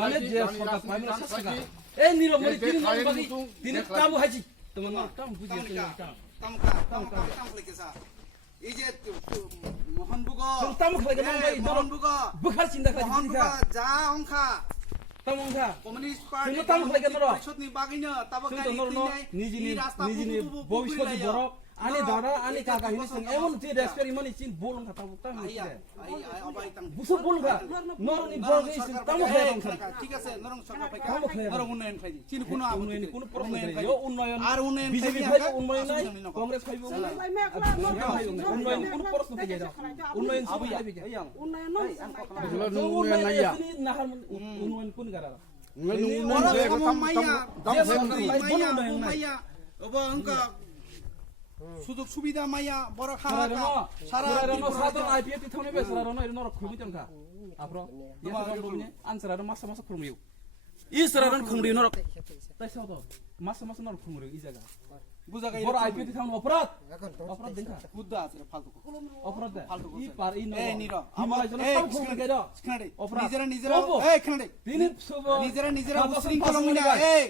মানে যে সরকার prime minister সাকা এই নিরমরি তিন বাকি তিন কাম হাইছি তোমার নাম বুঝিয়ে তাম লেকেসা এই যে মোহন বুগ তাম খাইগে নাম মোহন বুগ বুখার চিন্তা খাই মোহন বুগ যা অংখা তাম অংখা কমিউনিস্ট পার্টি তাম খাইগে নর পরিষদনি বাগিনো তাবো গালি নিজিনি ভবিষ্যৎ বড় ani dara ani kaga hini sing emon ti desper imani chin bolong ka tamu tam ai abai tang busu bolong ka noroni bolong sing tamu khay ঠিক আছে নরং সরকার ফাইকা নরং উন্নয়ন খাই চিন কোন উন্নয়ন কোন প্রশ্ন নাই yo উন্নয়ন আর উন্নয়ন বিজেপি খাই উন্নয়ন নাই কংগ্রেস খাইবো উন্নয়ন কোন প্রশ্ন খাই যাও উন্নয়ন সব খাইবি উন্নয়ন নাই উন্নয়ন নাই নাহার উন্নয়ন কোন গারা উন্নয়ন মাইয়া মাইয়া ওবা অঙ্কা সুযোগ সুবিধা মাইয়া বড় খাওয়া সারা সাধারণ আইপিএফ থামনে বে সারা রনো এরনো রখুমি তনকা আপরো ইয়া রবনে আনসার আর মাসা মাসা খুরমিউ ই সারা রন খুমরি নরক তাইসাও তো মাসা মাসা নরক খুমরি ই জায়গা বুঝা গাই বড় আইপিএফ থামনে অপরাধ অপরাধ দেখা বুদ্ধ আছে ফালতু অপরাধ ই পার ই নরক এই নির আমার জন্য সব খুমরি গাইর খানাড়ি অপরাধ নিজেরা এই খানাড়ি তিন সব নিজেরা উশৃঙ্খল মিনা এই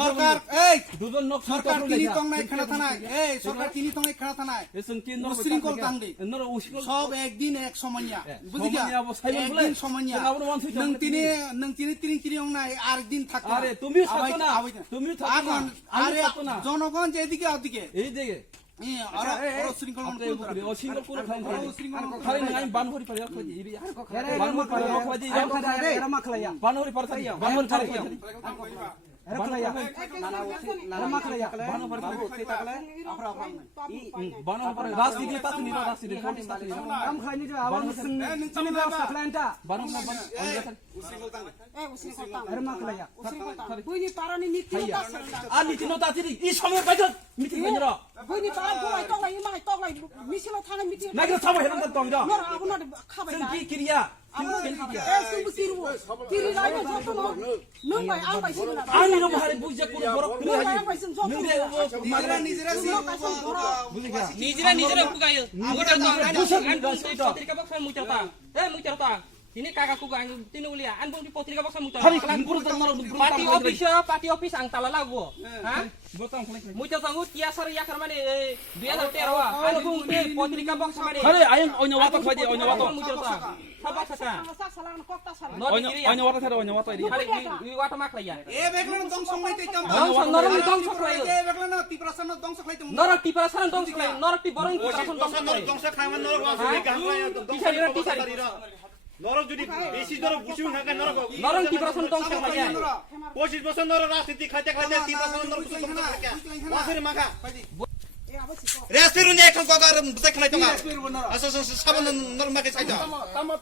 সরকার এই দুজন নক সরকার তিনি তং নাই খানা থানায় এই সরকার তিনি তং নাই খানা থানায় উশৃঙ্খল তাংদি সব একদিন এক সময়য়া বুঝিগা একদিন সময়য়া নং তিনি অং নাই আরেকদিন থাকবে আরে তুমি থাকো না তুমি থাকো না আরে জনগণ যেদিকে ওদিকে এই দিকে ini kakakku gang tinu ulia an bung di potrika baksa mutar party office ang talala go ha mutar tangu tiasar ya karmane dia na terwa an bung di potrika baksa mane hale ayang onya wata khadi onya wata mutar ta sabak saka onya wata thara onya wata ri hale wi wata makla ya e beklan dong songai te tam norong dong soklai e beklan tiprasan dong soklai te norok tiprasan dong soklai norok ti borong tiprasan dong soklai dong soklai man norok wasuri ganglaya dong tisari নরক যদি বেশি ধরে বুঝিও না কেন নরক নরক কি প্রশ্ন দং খাই 25 বছর নরক রাজনীতি খাইতে খাইতে 3 বছর নরক বুঝিও না ওয়াসের মাখা রেস্টুরেন্ট এক গগার বুঝাই খাইতো না আসো সাবান নরক মাখে খাইতো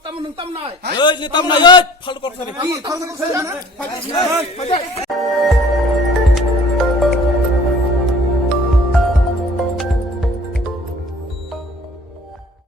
তাম নং তাম নাই এই নি তাম নাই ফালতু কথা কি ফালতু কথা না